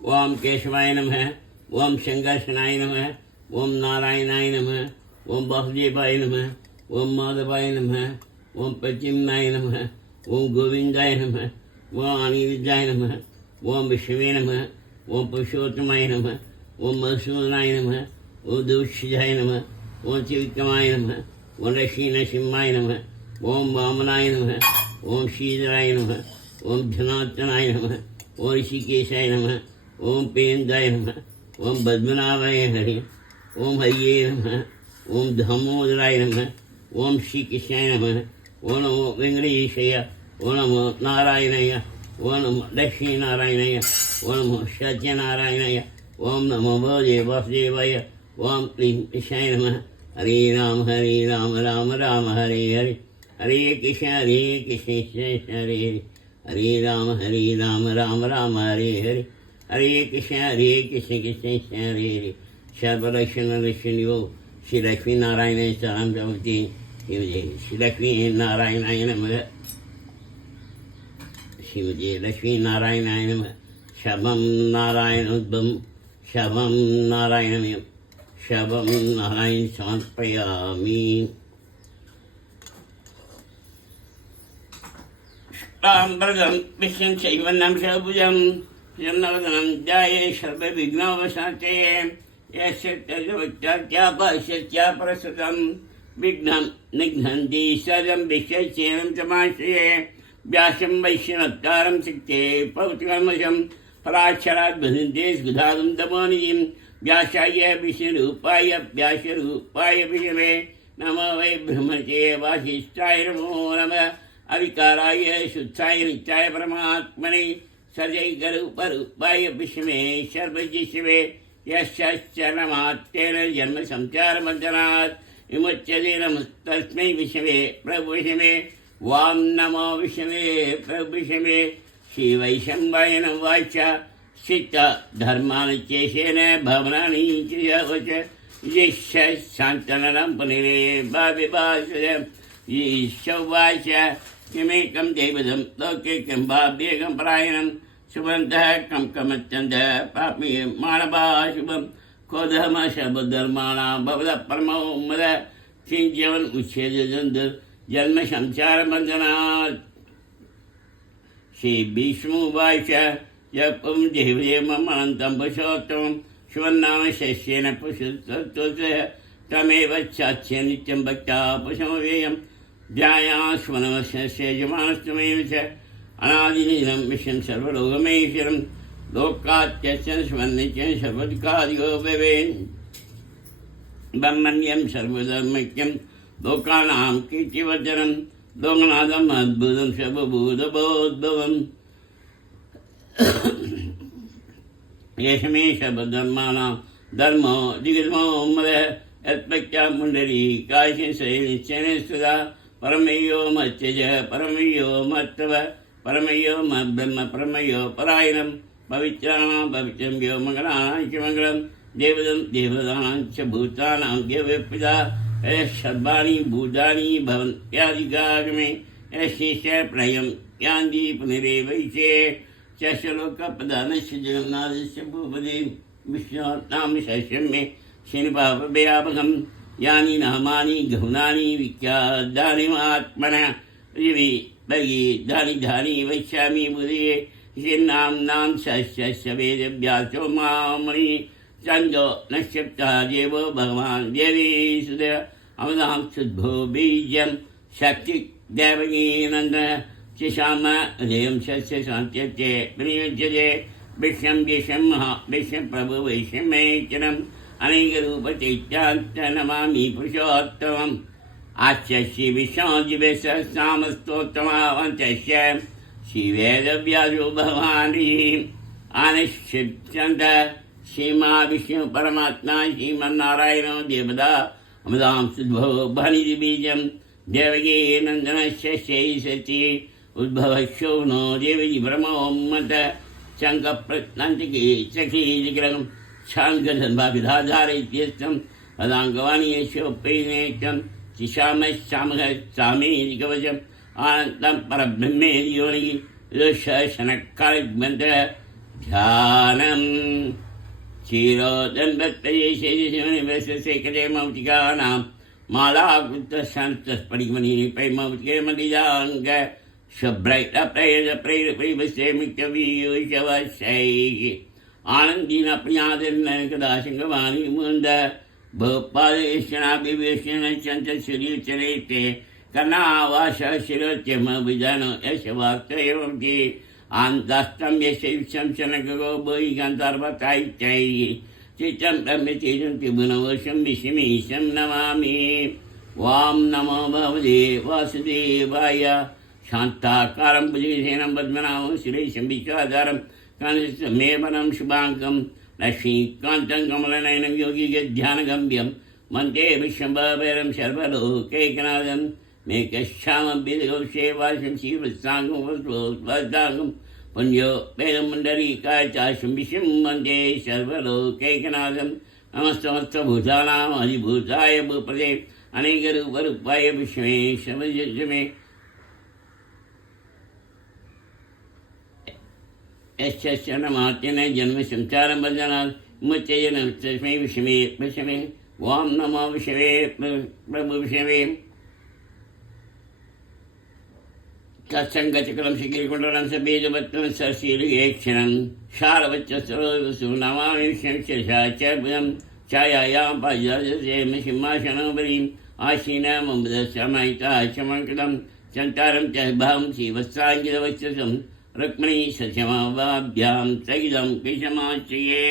ओम केशवाय नमः। ओम शंकर्षणाय नमः। ओम नारायणाय नमः। ओम वासुदेवाय नमः। ओम माधवाय नमः। ओम प्रद्युम्नाय नमः। ओम गोविंदाय नमः। ओम अनिरुद्धाय नमः। ओम विष्णवे नमः। ओम पुरुषोत्तमाय नमः। ओम मधुसूदनाय नमः। ओम दूषिजाय नमः। ओम त्रिविक्रमाय नमः। ओम ऋषिनसिंहाय नमः। ओम वामनाय नमः। ओम श्रीधराय नमः। ओम धनार्दनाय नमः। ओम ऋषिकेशाय नमः। ओम पेन्द्राय नमः। ओम पद्मनाभाय हरि। ओम हरिये नमः। ओम दामोदराय नमः। ओम श्रीकृष्णाय नमः। ओम नमो वेंकटेशाय। ओम नमो नारायणाय। ओम नमो लक्ष्मीनारायणाय। ओम नमो सत्यनारायणाय। ओम नमो वासुदेवाय। ओम क्लीं कृष्णाय नमः। हरे राम राम राम हरे हरे। हरे कृष्ण कृष्ण हरे हरे। हरे राम राम हरे हरे। हरे कृष्ण कृष्ण कृष्ण हरे हरे। सर्वलक्षण लक्षणियो श्री लक्ष्मी नारायण चरण प्रवृत्ति श्री लक्ष्मी नारायणाय नमः। शिवजी लक्ष्मी नारायणाय नमः। शवं नारायणोद्भवं शवं नारायणमयं शवं नारायण समर्पयामि। शुक्लाम्बरधरं विष्णुं शैवन्नं शतभुजं प्रसन्नवदनं ध्याये सर्वविघ्नोपशान्तये। यस्य तद्वक्त्राद्यापश्यत्यापरसृतं विघ्नं निघ्नन्ति सर्वं विश्वचेनं समाश्रये। व्यासं वैश्यवत्कारं शक्ते पौत्रकर्मशं पराक्षरात् भजन्ते सुधादुं तपोनिधिं। व्यासाय विष्णुरूपाय व्यासरूपाय विष्णवे नमो वै ब्रह्मणे वासिष्ठाय नमो नमः। अविकाराय शुद्धाय नित्याय परमात्मने सजैकरूपरूपाय विष्णवे सर्वजिष्णवे। यश्चरणमात्रेण जन्मसंसारबन्धनात् विमुच्यते नमस्तस्मै विष्णवे प्रभु विष्णवे। वां नमो विष्णवे प्रभु विष्णवे। श्रीवैशम्पाय नमः। सिद्धधर्मानुचेषेण भवनानि च शान्तनरं पुनरे भाविभाषय। ईशौवाच किमेकं देवदं लोके किं भाव्येकं परायणं सुबन्धः कं कमत्यन्धः पापी मानवा शुभं क्रोधमशबधर्माणां भवतः परमो मदः चिञ्जवन् उच्छेदजन्तु जन्म संसारबन्धनात्। श्रीभीष्मोवाच यं देवदेवमनन्तं पुरुषोत्तमं शिवन्नाम शस्येन पुरुषोत्तमस्य तमेव चाच्य नित्यं भक्त्या पुरुषमव्ययं ध्यायास्मनमस्य यजमानस्तमेव च अनादिनिधनं विश्वं सर्वलोकमहेश्वरं लोकात्यस्य स्मन्नित्यं सर्वदुःखादिको भवेन्। ब्रह्मण्यं सर्वधर्मैक्यं लोकानां कीर्तिवर्धनं लोकनाथम् अद्भुतं सर्वभूतबोद्धवम्। यशमे सर्वधर्माणां धर्मो दिग्धर्मो मदः यत्पत्या पुण्डरी काशीशैनिश्चयेन सुधा परमयो मत्यज परमयो मत्तव परमयो मद्ब्रह्म परमयो परायणं पवित्राणां पवित्रं यो मङ्गलानां च मङ्गलं देवदं देवदानां च भूतानां देवपिता सर्वाणि भूतानि भवन्त्यादिगागमे यश्च प्रयं यान्ति पुनरेवैषे श्लोकप्रधानस्य जगन्नाथस्य भूपदे विष्णोर्नाम शस्यं मे शनिपापव्यापकं यानि नामानि गहुनानि विख्यातानिमात्मनः दिवि भर्गि धानि धानि वक्ष्यामि बुधे नाम्नां शस्यस्य वेदव्यासो मामणि चन्दो नक्षत्रः देवो भगवान् देवी सुदेव अमदां शुद्धो बीजं शक्ति देवकीनन्दः शिशाम हृदयं शस्य शान्त्यते विनियुज्यते विष्णं विष्णं महा विष्णुप्रभु वैष्णवेश्वरम् अनेकरूपचैत्यान्त नमामि पुरुषोत्तमम्। आच्य श्रीविष्णुदिव्यसहस्रनामस्तोत्रमावन्तस्य श्रीवेदव्यासो भगवान् आनश्चिन्त श्रीमहाविष्णु परमात्मा श्रीमन्नारायणो देवता अमदां शुद्धो भनिधिबीजं देवकी नन्दनस्य शैसति उद्भवशो नो देवी ब्रह्मो मत शङ्खप्रत्नन्तिकी सखीजिग्रहं शाङ्गधन्वाभिधाधारयत्यस्तं पदाङ्गवाणीयशोपैनेत्यं शिशामश्चामः सामेधिकवचम् आनन्तं परब्रह्मेदि योनिः शनकालिग्मन्त्रः ध्यानं क्षीरोदन्वत्तये मौतिकानां मालाकृतशान्तस्फटिकमणि पैमौतिके मलिदाङ्ग शुभ्रैरप्रैरप्रैरप्रैवस्यमित्यवीयुषवशैः आनन्दीन प्रियादिर्नकदाशङ्गवाणी मुन्द भोपादेशनाभिवेशेन चन्तसूर्युच्चरेते कर्णावास शिरोच्यमभिजानो यशवाक्त एवं के आन्तास्तं यशैवशं शनकगो बहिगन्धर्वतायित्यैः चित्तं ब्रह्मचेजं त्रिभुवनवशं विष्णुमीशं नमामि। वां नमो भगवते वासुदेवाय शान्ताकारं भुजगशयनं पद्मनाभं सुरेशं विश्वाधारं कान्तमेवनं शुभाङ्गं लक्ष्मीकान्तं कमलनयनं योगिध्यानगम्यं वन्दे विश्वम्भरं सर्वलोकैकनाथं मेकश्यामभिदगौसेवासं शिवसाङ्गं पुण्यो वेदमुण्डरीकाय चाशं विष्णुं वन्दे सर्वलोकैकनाथं नमस्तमस्तभूतानाम् अधिभूताय भूपते अनेकरूपरूपाय विष्णुमे यस्य नमात्यन जन्मसंसारं बन्धनात् मुच्येन तस्मै विष्णवे वां नमो विष्णवे प्रभु विष्णवे तत्सङ्गचक्रं शिखिरिकुण्डलं सभेदवत्तं सरसीलयेक्षणं शारवच्चस्तु नमामि विष्णुं शिरसाचार्यं छायायां पाजासेम सिंहासनोपरीम् आसीनमम्बुदशमयिता चमङ्कृतं चन्तारं च भां शिवस्साञ्जितवक्षसं रुक्मिणी सचमावाभ्यां सहितं कृशमाश्रये।